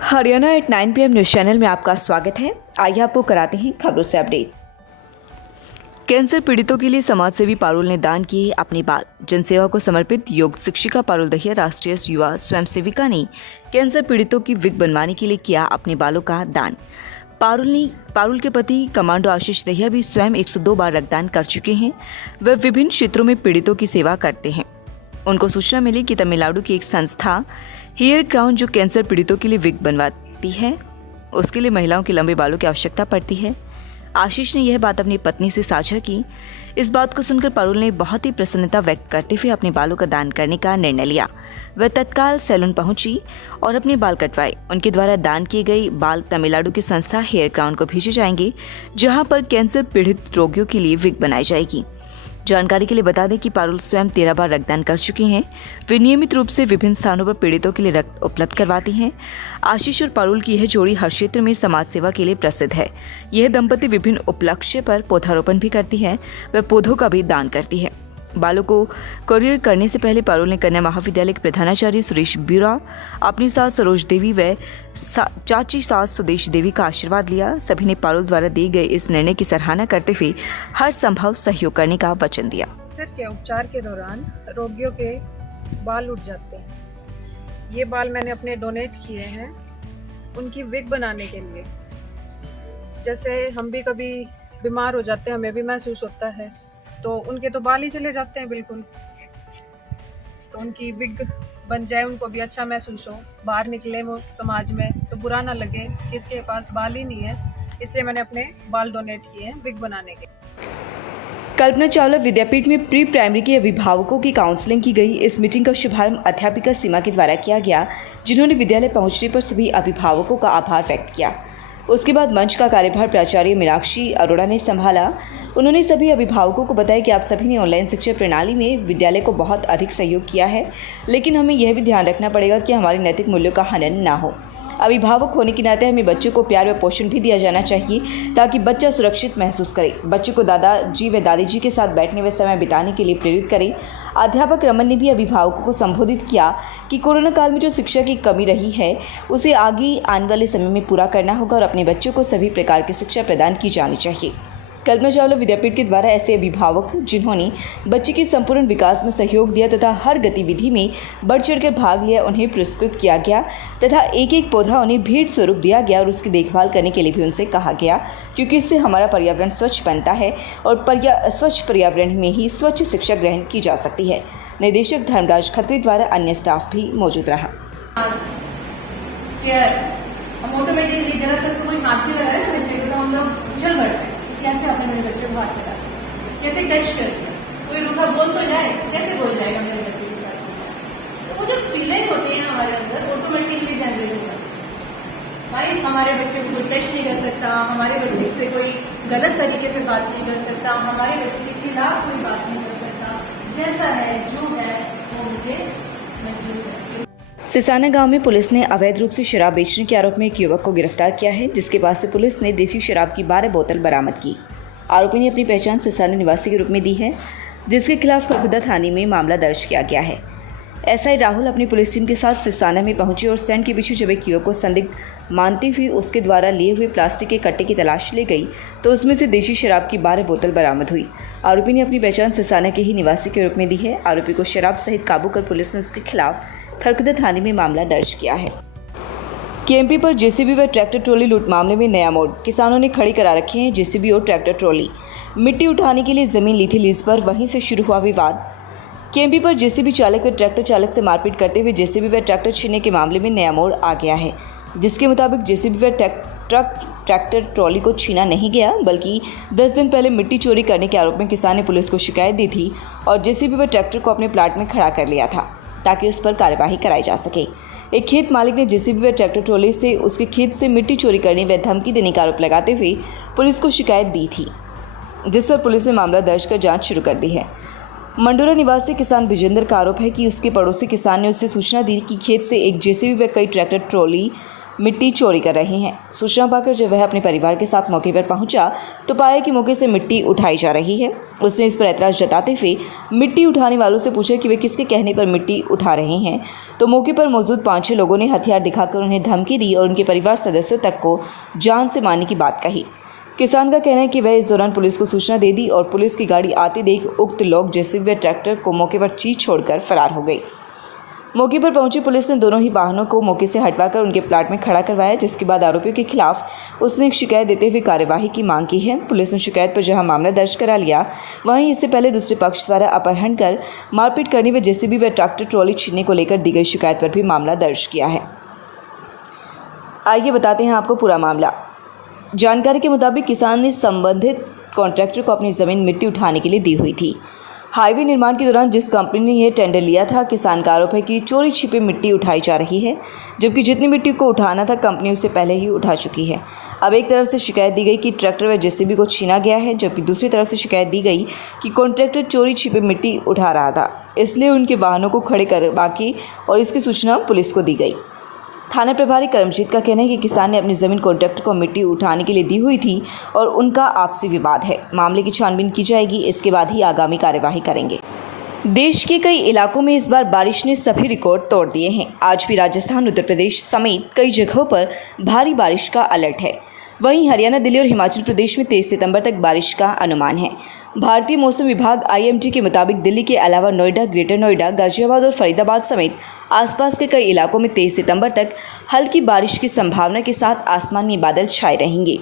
Haryana at 9 PM news channel में आपका स्वागत है। आइए आपको कराते हैं खबरों से अपडेट। कैंसर पीड़ितों के लिए समाजसेवी पारुल ने दान किए अपने बाल। जनसेवा को समर्पित योग शिक्षिका पारुल दहिया राष्ट्रीय युवा स्वयंसेविका ने कैंसर पीड़ितों की विग बनवाने के लिए किया अपने बालों का दान। पारुल के पति कमांडो आशीष दहिया भी स्वयं 102 बार रक्तदान कर चुके हैं। वे विभिन्न क्षेत्रों में पीड़ितों की सेवा करते हैं। उनको सूचना मिली कि तमिलनाडु की एक संस्था हेयर क्राउन जो कैंसर पीड़ितों के लिए विग बनवाती है, उसके लिए महिलाओं के लंबे बालों की आवश्यकता पड़ती है। आशीष ने यह बात अपनी पत्नी से साझा की। इस बात को सुनकर पारुल ने बहुत ही प्रसन्नता व्यक्त करते हुए अपने बालों का दान करने का निर्णय लिया। वह तत्काल सैलून पहुंची और अपने बाल कटवाए। उनके द्वारा दान किए गए बाल तमिलनाडु की संस्था हेयर क्राउन को भेजे जाएंगे, जहां पर कैंसर पीड़ित रोगियों के लिए विग बनाई जाएगी। जानकारी के लिए बता दें कि पारुल स्वयं 13 बार रक्तदान कर चुके हैं। वे नियमित रूप से विभिन्न स्थानों पर पीड़ितों के लिए रक्त उपलब्ध करवाती हैं। आशीष और पारुल की यह जोड़ी हर क्षेत्र में समाज सेवा के लिए प्रसिद्ध है। यह दंपति विभिन्न उपलक्ष्य पर पौधारोपण भी करती है। वह पौधों का भी दान करती है। बालों को कोरियर करने से पहले पारुल ने कन्या महाविद्यालय के प्रधानाचार्य सुरेश ब्यूरा, अपनी सास सरोज देवी व चाची सास सुदेश देवी का आशीर्वाद लिया। सभी ने पारुल द्वारा दिए गए इस निर्णय की सराहना करते हुए हर संभव सहयोग करने का वचन दिया। कैंसर के उपचार के दौरान रोगियों के बाल उठ जाते हैं। ये बाल मैंने अपने डोनेट किए हैं उनकी विग बनाने के लिए। जैसे हम भी कभी बीमार हो जाते हैं, हमें भी महसूस होता है, तो उनके तो बाल ही चले जाते हैं बिल्कुल। तो उनकी विग बन जाए, उनको भी अच्छा महसूस हो, बाहर निकले वो समाज में तो बुरा ना लगे कि इसके पास बाल ही नहीं है। इसलिए मैंने अपने बाल डोनेट किए हैं विग बनाने के। कल्पना चावला विद्यापीठ में प्री प्राइमरी के अभिभावकों की काउंसलिंग की गई। इस मीटिंग का शुभारंभ अध्यापिका सीमा के द्वारा किया गया, जिन्होंने विद्यालय पहुंचने पर सभी अभिभावकों का आभार व्यक्त किया। उसके बाद मंच का कार्यभार प्राचार्य मीनाक्षी अरोड़ा ने संभाला। उन्होंने सभी अभिभावकों को बताया कि आप सभी ने ऑनलाइन शिक्षा प्रणाली में विद्यालय को बहुत अधिक सहयोग किया है, लेकिन हमें यह भी ध्यान रखना पड़ेगा कि हमारे नैतिक मूल्यों का हनन ना हो। अभिभावक होने के नाते हमें बच्चों को प्यार व पोषण भी दिया जाना चाहिए, ताकि बच्चा सुरक्षित महसूस करे। बच्चे को दादाजी व दादी जी के साथ बैठने व समय बिताने के लिए प्रेरित करें। अध्यापक रमन ने भी अभिभावकों को संबोधित किया कि कोरोना काल में जो शिक्षा की कमी रही है, उसे आगे आने वाले समय में पूरा करना होगा और अपने बच्चों को सभी प्रकार की शिक्षा प्रदान की जानी चाहिए। कल्पना चावला विद्यापीठ के द्वारा ऐसे अभिभावक जिन्होंने बच्चे के संपूर्ण विकास में सहयोग दिया तथा हर गतिविधि में बढ़ चढ़कर भाग लिया, उन्हें पुरस्कृत किया गया तथा एक एक पौधा उन्हें भेंट स्वरूप दिया गया और उसकी देखभाल करने के लिए भी उनसे कहा गया, क्योंकि इससे हमारा पर्यावरण स्वच्छ बनता है और स्वच्छ पर्यावरण में ही स्वच्छ शिक्षा ग्रहण की जा सकती है। निदेशक धर्मराज खत्री द्वारा अन्य स्टाफ भी मौजूद रहा। कैसे अपने मेरे बच्चे को बात करा, कैसे टच करके कोई रूखा बोल तो जाए, कैसे बोल जाएगा मेरे बच्चे के साथ। तो वो जो फीलिंग होती है हमारे अंदर ऑटोमेटिकली जनरेट होता है। भाई हमारे बच्चे को कोई टच नहीं कर सकता, हमारे बच्चे से कोई गलत तरीके से बात नहीं कर सकता, हमारे बच्चे के खिलाफ कोई बात नहीं कर सकता। जैसा है जो है वो मुझे मंजूर है। सिसाना गांव में पुलिस ने अवैध रूप से शराब बेचने के आरोप में एक युवक को गिरफ्तार किया है, जिसके पास से पुलिस ने देसी शराब की 12 बोतल बरामद की। आरोपी ने अपनी पहचान सिसाना निवासी के रूप में दी है, जिसके खिलाफ खरखुदा थाने में मामला दर्ज किया गया है। एसआई राहुल अपनी पुलिस टीम के साथ सिसाना में पहुंचे और स्टैंड के पीछे जब एक युवक को संदिग्ध मानते हुए उसके द्वारा लिए हुए प्लास्टिक के कट्टे की तलाश ली गई, तो उसमें से देशी शराब की 12 बोतल बरामद हुई। आरोपी ने अपनी पहचान सिसाना के ही निवासी के रूप में दी है। आरोपी को शराब सहित काबू कर पुलिस ने उसके खिलाफ खरखुदा थाने में मामला दर्ज किया है। केएमपी पर जेसीबी व ट्रैक्टर ट्रॉली लूट मामले में नया मोड़। किसानों ने खड़ी करा रखे हैं जेसीबी और ट्रैक्टर ट्रॉली। मिट्टी उठाने के लिए जमीन ली थी लीज पर, वहीं से शुरू हुआ विवाद। केएमपी पर जेसीबी चालक व ट्रैक्टर चालक से मारपीट करते हुए जेसीबी व ट्रैक्टर छीनने के मामले में नया मोड़ आ गया है, जिसके मुताबिक जेसीबी व ट्रैक्टर ट्रॉली को छीना नहीं गया, बल्कि 10 दिन पहले मिट्टी चोरी करने के आरोप में किसान ने पुलिस को शिकायत दी थी और जेसीबी व ट्रैक्टर को अपने प्लाट में खड़ा कर लिया था, ताकि उस पर कार्यवाही कराई जा सके। एक खेत मालिक ने जेसीबी व ट्रैक्टर ट्रॉली से उसके खेत से मिट्टी चोरी करने व धमकी देने का आरोप लगाते हुए पुलिस को शिकायत दी थी, जिस पर पुलिस ने मामला दर्ज कर जांच शुरू कर दी है। मंडोरा निवासी किसान विजेंद्र का आरोप है कि उसके पड़ोसी किसान ने उससे सूचना दी कि खेत से एक जेसीबी व कई ट्रैक्टर ट्रॉली मिट्टी चोरी कर रहे हैं। सूचना पाकर जब वह अपने परिवार के साथ मौके पर पहुंचा तो पाया कि मौके से मिट्टी उठाई जा रही है। उसने इस पर ऐतराज जताते हुए मिट्टी उठाने वालों से पूछा कि वे किसके कहने पर मिट्टी उठा रहे हैं। तो मौके पर मौजूद 5-6 लोगों ने हथियार दिखाकर उन्हें धमकी दी और उनके परिवार सदस्यों तक को जान से मारने की बात कही। किसान का कहना है कि वह इस दौरान पुलिस को सूचना दे दी और पुलिस की गाड़ी आते देख उक्त लोग जेसीबी व ट्रैक्टर को मौके पर चीज छोड़कर फरार हो गई। मौके पर पहुंची पुलिस ने दोनों ही वाहनों को मौके से हटवाकर उनके प्लाट में खड़ा करवाया, जिसके बाद आरोपियों के खिलाफ उसने एक शिकायत देते हुए कार्यवाही की मांग की है। पुलिस ने शिकायत पर जहां मामला दर्ज करा लिया, वहीं इससे पहले दूसरे पक्ष द्वारा अपहरण कर मारपीट करने व जेसीबी व ट्रैक्टर ट्रॉली छीनने को लेकर दी गई शिकायत पर भी मामला दर्ज किया है। आइए बताते हैं आपको पूरा मामला। जानकारी के मुताबिक किसान ने संबंधित कॉन्ट्रैक्टर को अपनी ज़मीन मिट्टी उठाने के लिए दी हुई थी। हाईवे निर्माण के दौरान जिस कंपनी ने यह टेंडर लिया था, किसान का आरोप है कि चोरी छिपे मिट्टी उठाई जा रही है, जबकि जितनी मिट्टी को उठाना था कंपनी उसे पहले ही उठा चुकी है। अब एक तरफ से शिकायत दी गई कि ट्रैक्टर व जेसीबी को छीना गया है, जबकि दूसरी तरफ से शिकायत दी गई कि कॉन्ट्रैक्टर चोरी छिपे मिट्टी उठा रहा था, इसलिए उनके वाहनों को खड़े करवा के और इसकी सूचना पुलिस को दी गई। थाना प्रभारी करमजीत का कहना है कि किसान ने अपनी ज़मीन कॉन्ट्रैक्टर को मिट्टी उठाने के लिए दी हुई थी और उनका आपसी विवाद है। मामले की छानबीन की जाएगी, इसके बाद ही आगामी कार्यवाही करेंगे। देश के कई इलाकों में इस बार बारिश ने सभी रिकॉर्ड तोड़ दिए हैं। आज भी राजस्थान, उत्तर प्रदेश समेत कई जगहों पर भारी बारिश का अलर्ट है। वहीं हरियाणा, दिल्ली और हिमाचल प्रदेश में 23 सितंबर तक बारिश का अनुमान है। भारतीय मौसम विभाग IMD के मुताबिक दिल्ली के अलावा नोएडा, ग्रेटर नोएडा, गाजियाबाद और फरीदाबाद समेत आसपास के कई इलाकों में 23 सितंबर तक हल्की बारिश की संभावना के साथ आसमान में बादल छाए रहेंगे।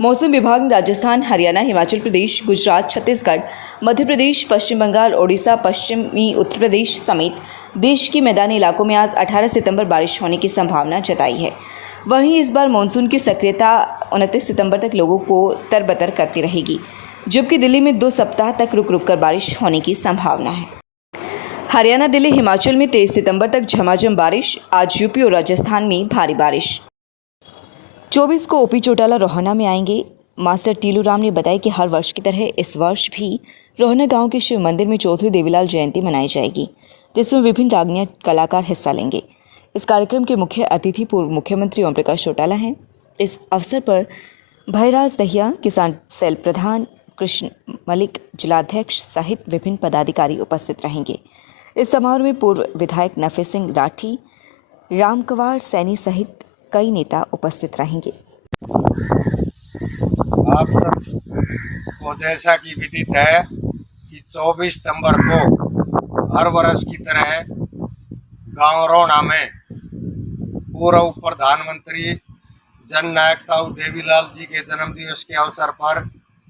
मौसम विभाग ने राजस्थान, हरियाणा, हिमाचल प्रदेश, गुजरात, छत्तीसगढ़, मध्य प्रदेश, पश्चिम बंगाल, ओडिशा, पश्चिमी उत्तर प्रदेश समेत देश के मैदानी इलाकों में आज 18 सितंबर बारिश होने की संभावना जताई है। वहीं इस बार मानसून की सक्रियता 29 सितंबर तक लोगों को तरबतर करती रहेगी, जबकि दिल्ली में 2 सप्ताह तक रुक रुक कर बारिश होने की संभावना है। हरियाणा, दिल्ली, हिमाचल में 23 सितंबर तक झमाझम बारिश। आज यूपी और राजस्थान में भारी बारिश। 24 को OP चौटाला रोहना में आएंगे। मास्टर टीलू राम ने बताया कि हर वर्ष की तरह इस वर्ष भी रोहना गांव के शिव मंदिर में चौधरी देवीलाल जयंती मनाई जाएगी, जिसमें विभिन्न रागनीय कलाकार हिस्सा लेंगे। इस कार्यक्रम के मुख्य अतिथि पूर्व मुख्यमंत्री ओम प्रकाश चौटाला हैं। इस अवसर पर भयराज दहिया, किसान सेल प्रधान कृष्ण मलिक, जिलाध्यक्ष सहित विभिन्न पदाधिकारी उपस्थित रहेंगे। इस समारोह में पूर्व विधायक नफे सिंह राठी, रामकवार सैनी सहित कई नेता उपस्थित रहेंगे। आप सब को जैसा कि विदित है कि 24 सितंबर को हर वर्ष की तरह गांव रोहना में पूर्व प्रधानमंत्री जननायक ताऊ देवीलाल जी के जन्मदिवस के अवसर पर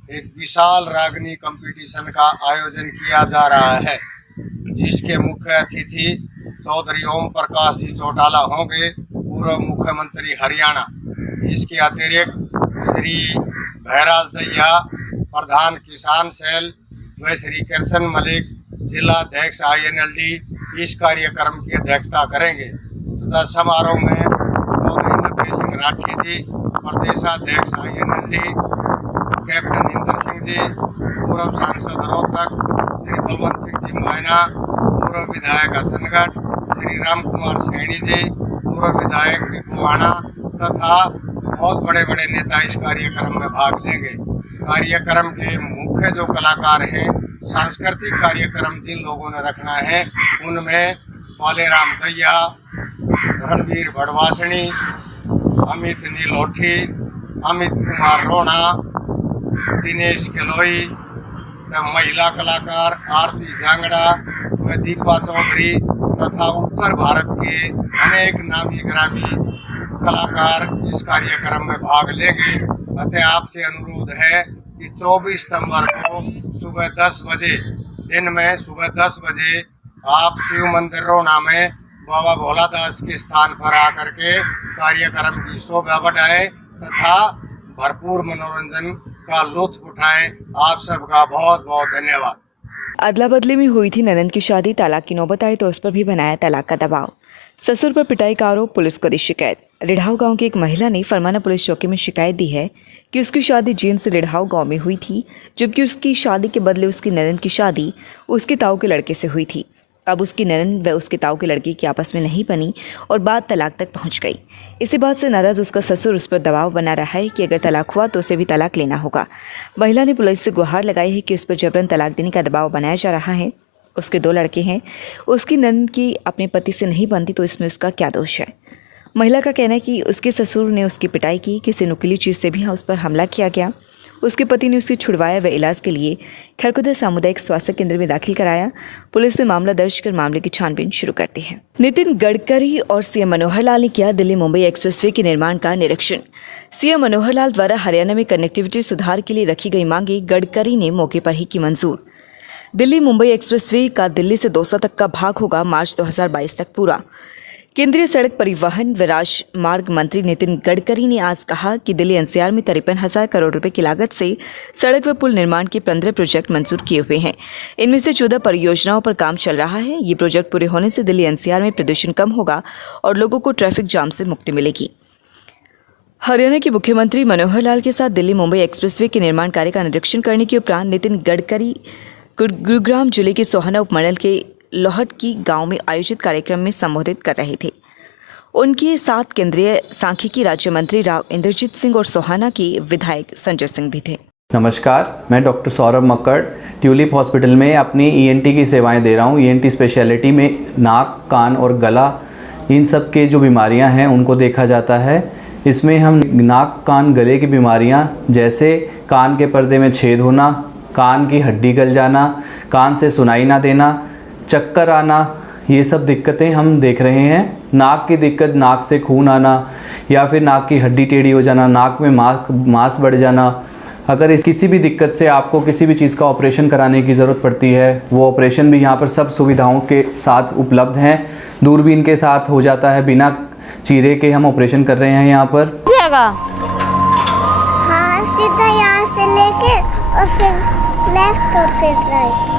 एक विशाल रागनी कंपटीशन का आयोजन किया जा रहा है, जिसके मुख्य अतिथि चौधरी ओम प्रकाश जी चौटाला होंगे, पूर्व मुख्यमंत्री हरियाणा। इसके अतिरिक्त श्री भयराज दहिया, प्रधान किसान सेल, व श्री कृष्ण मलिक, जिलाध्यक्ष INLD इस कार्यक्रम की अध्यक्षता करेंगे तथा समारोह में चौधरी नफे सिंह राठी जी, प्रदेशाध्यक्ष INLD, कैप्टन इंद्र सिंह जी, पूर्व सांसद रोहतक श्री बलवंत सिंह जी मायना, पूर्व विधायक हसनगढ़ श्री राम कुमार सैनी जी, पूर्व विधायक टिपुआना तथा बहुत बड़े बड़े नेता इस कार्यक्रम में भाग लेंगे। कार्यक्रम के मुख्य जो कलाकार हैं, सांस्कृतिक कार्यक्रम जिन लोगों ने रखना है उनमें पालेराम दहिया, रणवीर भड़वासणी, अमित नीलोठी, अमित कुमार रोना, दिनेश किलोई, महिला कलाकार आरती जांगड़ा व दीपा चौधरी तथा उत्तर भारत के अनेक नामी ग्रामी कलाकार इस कार्यक्रम में भाग लेंगे। अतः आपसे अनुरोध है कि 24 सितंबर को सुबह 10 बजे, दिन में सुबह 10 बजे आप शिव मंदिर रोहना में बाबा भोलादास के स्थान पर आकर के कार्यक्रम की शोभा बढ़ाएं तथा भरपूर मनोरंजन का लुत्फ उठाएं। आप सबका बहुत बहुत धन्यवाद। अदला बदली में हुई थी ननंद की शादी, तलाक की नौबत आई तो उस पर भी बनाया तलाक का दबाव। ससुर पर पिटाई का आरोप, पुलिस को दी शिकायत। रिढ़ाव गांव की एक महिला ने फरमाना पुलिस चौकी में शिकायत दी है कि उसकी शादी जींद से रिढ़ाव गांव में हुई थी, जबकि उसकी शादी के बदले उसकी ननंद की शादी उसके ताऊ के लड़के से हुई थी। अब उसकी ननद व उसके ताऊ के लड़के की आपस में नहीं बनी और बात तलाक तक पहुंच गई। इसी बात से नाराज उसका ससुर उस पर दबाव बना रहा है कि अगर तलाक हुआ तो उसे भी तलाक लेना होगा। महिला ने पुलिस से गुहार लगाई है कि उस पर जबरन तलाक देने का दबाव बनाया जा रहा है। उसके 2 लड़के हैं, उसकी ननद की अपने पति से नहीं बनती तो इसमें उसका क्या दोष है। महिला का कहना है कि उसके ससुर ने उसकी पिटाई की, किसी नुकीली चीज़ से भी उस पर हमला किया गया। उसके पति ने उसे छुड़वाया व इलाज के लिए खरकुदर सामुदायिक स्वास्थ्य केंद्र में दाखिल कराया। पुलिस ने मामला दर्ज कर मामले की छानबीन शुरू कर दी है। नितिन गडकरी और सीएम मनोहर लाल ने किया दिल्ली मुंबई एक्सप्रेसवे के निर्माण का निरीक्षण। सीएम मनोहर लाल द्वारा हरियाणा में कनेक्टिविटी सुधार के लिए रखी गई मांगे गडकरी ने मौके पर ही की मंजूर। दिल्ली मुंबई एक्सप्रेसवे का दिल्ली से दौसा तक का भाग होगा मार्च 2022 तक पूरा। केंद्रीय सड़क परिवहन व राजमार्ग मंत्री नितिन गडकरी ने आज कहा कि दिल्ली एनसीआर में 53,000 करोड़ रुपए की लागत से सड़क व पुल निर्माण के 15 प्रोजेक्ट मंजूर किए हुए हैं। इनमें से 14 परियोजनाओं पर काम चल रहा है। ये प्रोजेक्ट पूरे होने से दिल्ली एनसीआर में प्रदूषण कम होगा और लोगों को ट्रैफिक जाम से मुक्ति मिलेगी। हरियाणा के मुख्यमंत्री मनोहर लाल के साथ दिल्ली मुंबई एक्सप्रेसवे के निर्माण कार्य का निरीक्षण करने के उपरांत नितिन गडकरी गुरुग्राम जिले के सोहाना उपमंडल के लोहट की गांव में आयोजित कार्यक्रम में संबोधित कर रहे थे। उनके साथ केंद्रीय सांख्यिकी राज्य मंत्री राव इंद्रजीत सिंह और सोहाना के विधायक संजय सिंह भी थे। नमस्कार, मैं doctor Saurabh Makkar tulip hospital में अपनी ईएनटी की सेवाएं दे रहा हूं। ईएनटी स्पेशलिटी में नाक, कान और गला, इन सब के जो बीमारियां हैं उनको देखा जाता है। इसमें हम नाक, कान, गले की बीमारियां जैसे कान के पर्दे में छेद होना, कान की हड्डी गल जाना, कान से सुनाई ना देना, चक्कर आना, ये सब दिक्कतें हम देख रहे हैं। नाक की दिक्कत, नाक से खून आना या फिर नाक की हड्डी टेढ़ी हो जाना, नाक में मांस बढ़ जाना। अगर इस किसी भी दिक्कत से आपको किसी भी चीज़ का ऑपरेशन कराने की ज़रूरत पड़ती है, वो ऑपरेशन भी यहाँ पर सब सुविधाओं के साथ उपलब्ध हैं। दूरबीन के साथ हो जाता है, बिना चीरे के हम ऑपरेशन कर रहे हैं यहाँ पर। हाँ, सीधा यहाँ से लेके और फिर लेफ्ट और फिर राइट।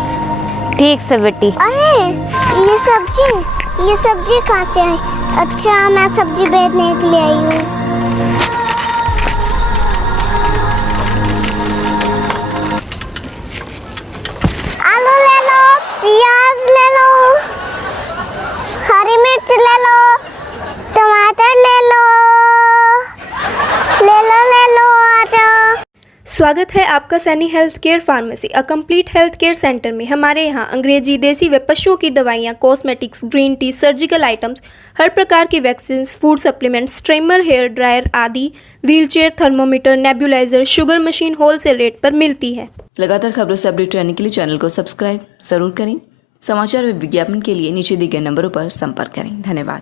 ठीक से बेटी। अरे ये सब्जी कहाँ से आई? अच्छा, मैं सब्जी बेचने के लिए आई हूँ। आलू ले लो, प्याज ले लो, हरी मिर्च ले लो, टमाटर ले लो, आ जाओ। स्वागत है आपका Saini health care pharmacy, a complete health care center में। हमारे यहाँ अंग्रेजी, देसी व पशुओं की दवाइयाँ, cosmetics, green tea, surgical items, हर प्रकार की vaccine, food supplements, streamer, hair dryer आदि, wheelchair, thermometer, nebuliser, sugar machine wholesale rate पर मिलती है। लगातार खबरों से अपडेट रहने के लिए चैनल को सब्सक्राइब जरूर करें। समाचार व विज्ञापन के लिए नीचे दिए गए नंबरों पर संपर्क करें। धन्यवाद।